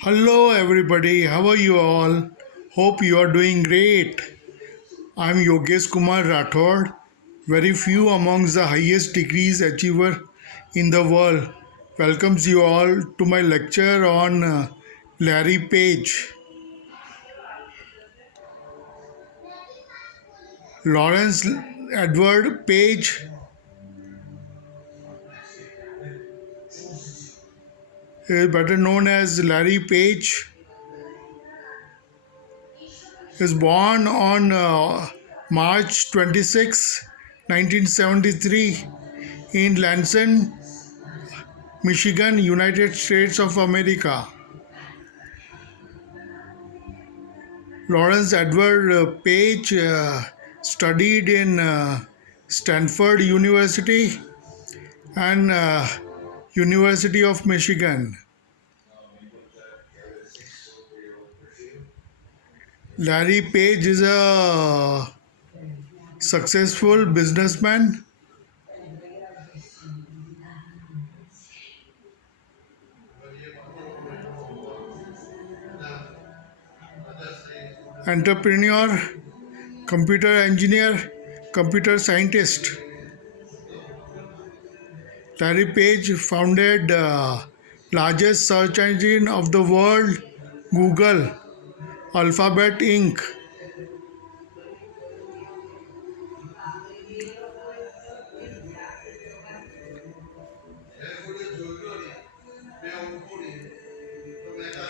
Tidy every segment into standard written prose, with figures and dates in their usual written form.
Hello, everybody. How are you all? Hope you are doing great. I'm Yogeshkumar.Rathod. Very few amongst the highest degrees achiever in the world. Welcomes you all to my lecture on Larry Page. Lawrence Edward Page is better known as Larry Page. Is born on March 26, 1973 in Lansing, Michigan, United States of America. Lawrence Edward Page studied in Stanford University and University of Michigan. Larry Page is a successful businessman, entrepreneur, computer engineer, computer scientist. Larry Page founded largest search engine of the world, Google, Alphabet Inc.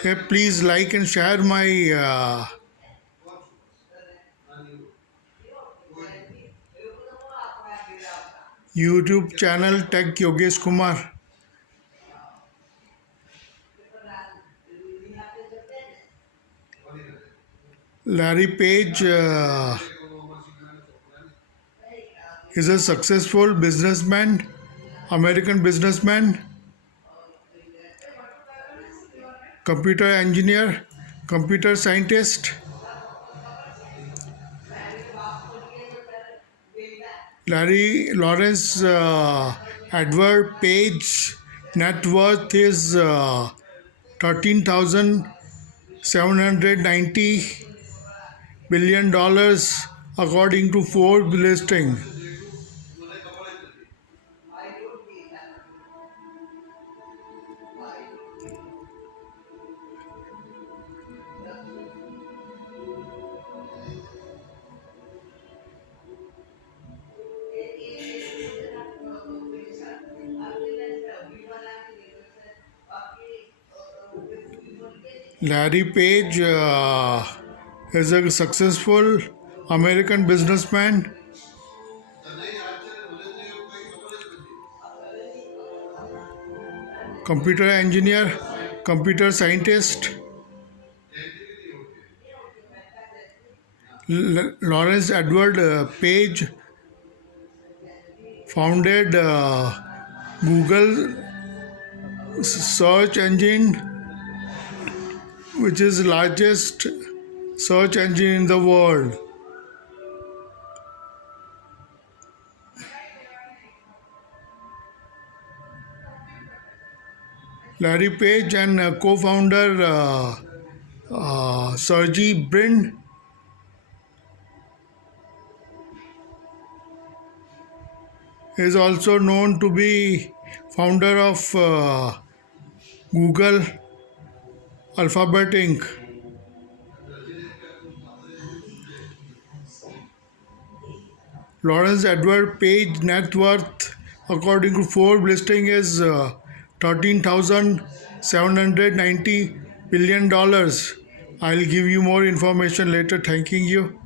Hey, please like and share my YouTube channel Tech Yogeshkumar. Larry Page is a successful businessman, American businessman, computer engineer, computer scientist. Larry Lawrence Edward Page net worth is 13,790 billion according to Forbes listing. Larry Page is a successful American businessman, computer engineer, computer scientist. Lawrence Edward Page founded Google search engine, which is the largest search engine in the world. Larry Page and co-founder Sergey Brin is also known to be founder of Google Alphabet Inc. Lawrence Edward Page net worth according to Forbes listing is $13,790 billion. I'll give you more information later. Thanking you.